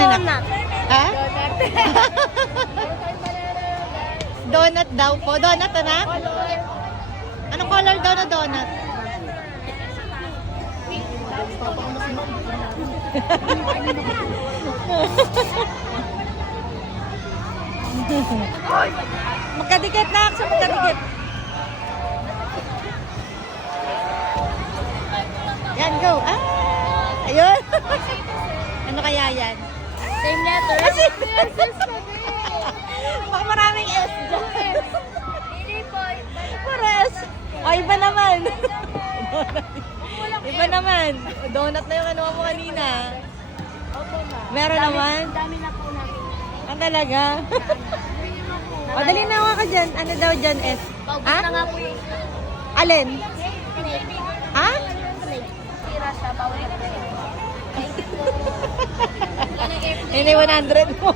anak? Donut. Ha? Donut. Donut daw po. Donut, anak? Anong color daw na donut? Magkadikit na ako sa magkadikit. Yan, go. Ah! Ayun. Ano kaya yan? Same letter. Baka maraming S dyan. Lily boy. Pares. O, iba naman. Iba naman. Donut na yung ano mo kanina. Opo na. Meron naman? Dami na po namin. Ah, talaga? O, dali na ako ka dyan. Ano daw dyan, S? Paubos Ha? na nga po yung Alin? snake. Ha? Snake. Tira siya. Bawal na po. Hindi, 100 mo.